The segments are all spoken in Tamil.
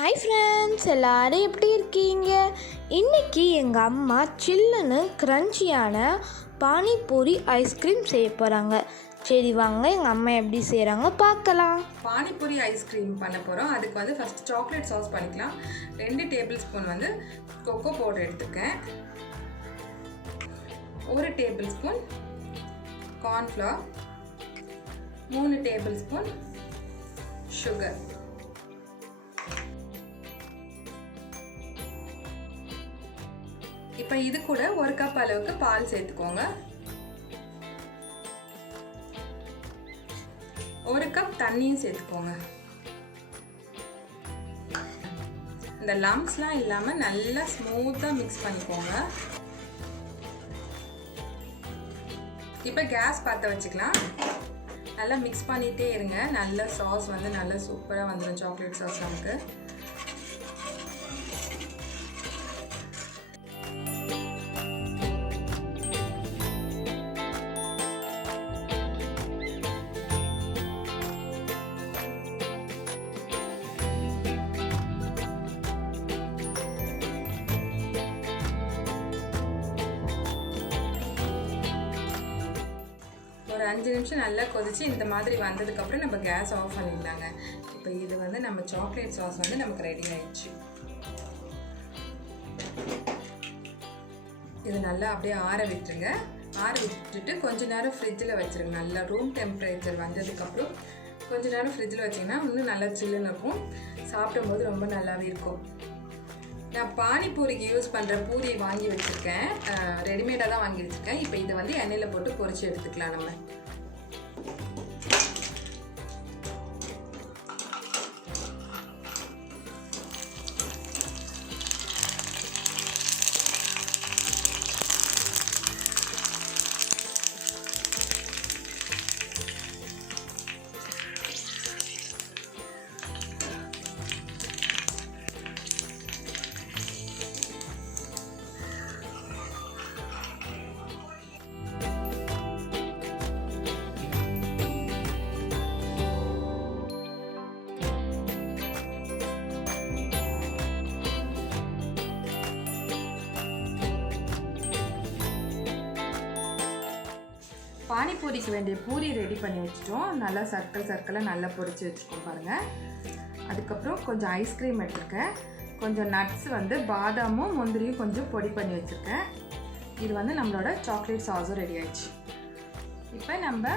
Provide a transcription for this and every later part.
ஹாய் ஃப்ரெண்ட்ஸ், எல்லோரும் எப்படி இருக்கீங்க? இன்றைக்கி எங்கள் அம்மா சில்லுன்னு க்ரன்ச்சியான பானிபூரி ஐஸ்கிரீம் செய்ய போகிறாங்க. சரி வாங்க எங்கள் அம்மா எப்படி செய்கிறாங்க பார்க்கலாம். பானிபூரி ஐஸ்கிரீம் பண்ண போகிறோம். அதுக்கு வந்து ஃபஸ்ட்டு சாக்லேட் சாஸ் பண்ணிக்கலாம். 2 டேபிள் ஸ்பூன் வந்து கொக்கோ பவுடர் எடுத்துக்கேன். 1 tablespoon cornflour, 3 tablespoon sugar. இப்போ இது கூட 1 கப் அளவுக்கு பால் சேர்த்துக்கோங்க. 1 கப் தண்ணியும் சேர்த்துக்கோங்க. இந்த லம்ப்ஸ்லாம் இல்லாமல் நல்லா ஸ்மூத்தாக மிக்ஸ் பண்ணிக்கோங்க. இப்போ கேஸ் பற்ற வச்சுக்கலாம். நல்லா மிக்ஸ் பண்ணிகிட்டே இருங்க. நல்ல சாஸ் வந்து நல்லா சூப்பராக வந்துடும். சாக்லேட் சாஸ் நமக்கு ஒரு 5 நிமிஷம் நல்லா கொதிச்சு இந்த மாதிரி வந்ததுக்கப்புறம் நம்ம கேஸ் ஆஃப் பண்ணிடலாங்க. இப்போ இது வந்து நம்ம சாக்லேட் சாஸ் வந்து நமக்கு ரெடி ஆயிடுச்சு. இது நல்லா அப்படியே ஆற விட்டுருங்க. ஆற விட்டுட்டு கொஞ்ச நேரம் ஃப்ரிட்ஜில் வச்சுருங்க. நல்லா ரூம் டெம்பரேச்சர் வந்ததுக்கப்புறம் கொஞ்ச நேரம் ஃப்ரிட்ஜில் வச்சிங்கன்னா இன்னும் நல்லா சில்லுன்னு இருக்கும். சாப்பிடும்போது ரொம்ப நல்லாவே இருக்கும். நான் பானிபூரிக்கு யூஸ் பண்ணுற பூரி வாங்கி வச்சுருக்கேன். ரெடிமேடாக தான் வாங்கி வச்சுருக்கேன். இப்போ இதை வந்து எண்ணெயில் போட்டு பொரிச்சு எடுத்துக்கலாம். நம்ம பானிபூரிக்கு வேண்டிய பூரி ரெடி பண்ணி வச்சுட்டோம். நல்லா சர்க்கிளாக நல்லா பொரிச்சு வச்சுக்கோம் பாருங்கள். அதுக்கப்புறம் கொஞ்சம் ஐஸ்கிரீம் எடுத்துருக்கேன். கொஞ்சம் நட்ஸ் வந்து பாதாமும் முந்திரியும் கொஞ்சம் பொடி பண்ணி வச்சுருக்கேன். இது வந்து நம்மளோட சாக்லேட் சாஸும் ரெடி ஆயிடுச்சு. இப்போ நம்ம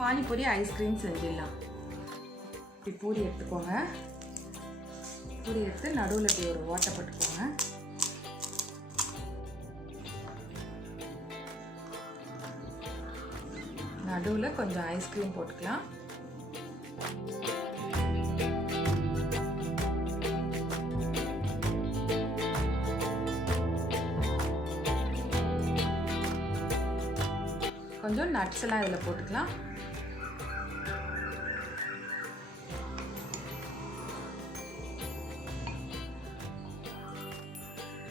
பானிபூரி ஐஸ்கிரீம் செஞ்சிடலாம். இப்படி பூரி எடுத்துக்கோங்க. பூரி எடுத்து நடுவில் இப்படி ஒரு ஓட்டை போட்டுக்கோங்க. நடுவில் கொஞ்சம் ஐஸ்கிரீம் போட்டுக்கலாம். கொஞ்சம் நட்ஸ் எல்லாம் இதில் போட்டுக்கலாம்.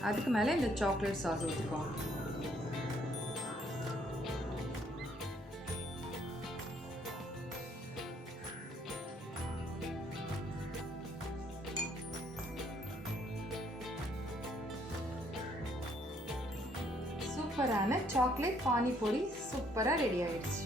அதுக்கு மேலே இந்த சாக்லேட் சாஸ் ஊற்றிக்கோங்க. சூப்பரான சாக்லேட் பானிபூரி சூப்பராக ரெடி ஆயிடுச்சு.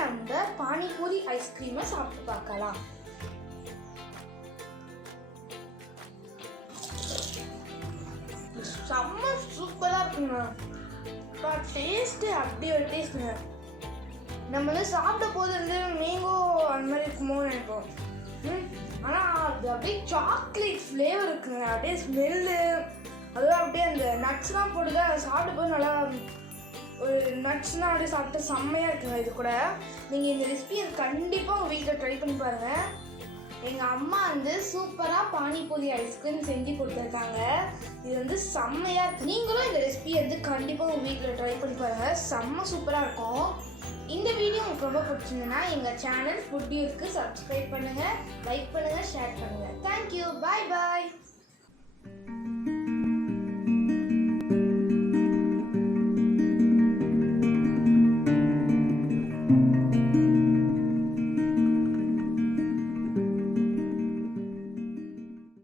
நம்ம பானிபூரி ஐஸ்கிரீமை சாப்பிட்டு பார்க்கலாம். செம்ம சூப்பராக இருக்குங்க. டேஸ்ட்டு அப்படி ஒரு டேஸ்ட்டுங்க. நம்ம வந்து சாப்பிட போது வந்து மேங்கோ அந்த மாதிரி இருக்குமோன்னு நினைப்போம். ஆனால் அது அப்படியே சாக்லேட் ஃப்ளேவர் இருக்குங்க. அப்படியே ஸ்மெல்லு அதுவும் அப்படியே அந்த நட்ஸ்லாம் போட்டு தான் சாப்பிட்டு போய் நல்லா ஒரு நட்ஸ்லாம் அப்படியே சாப்பிட்டு செம்மையாக இருக்குங்க. இது கூட நீங்கள் இந்த ரெசிபியை கண்டிப்பாக உங்கள் வீட்டில் ட்ரை பண்ணி பாருங்கள். எங்கள் அம்மா வந்து சூப்பராக பானிபூரி ஐஸ்கிரீம் செஞ்சு கொடுத்துருக்காங்க. இது வந்து செம்மையாக இருக்குது. நீங்களும் இந்த ரெசிபியை வந்து கண்டிப்பாக உங்கள் வீட்டில் ட்ரை பண்ணி பாருங்கள். செம்ம சூப்பராக இருக்கும். இந்த வீடியோ உங்களுக்கு ரொம்ப பிடிச்சிருந்ததுன்னா எங்கள் சேனல் ஃபுட் டியூஸ்க்கு சப்ஸ்கிரைப் பண்ணுங்கள், லைக் பண்ணுங்கள், ஷேர் பண்ணுங்கள். தேங்க்யூ, பாய் பாய்.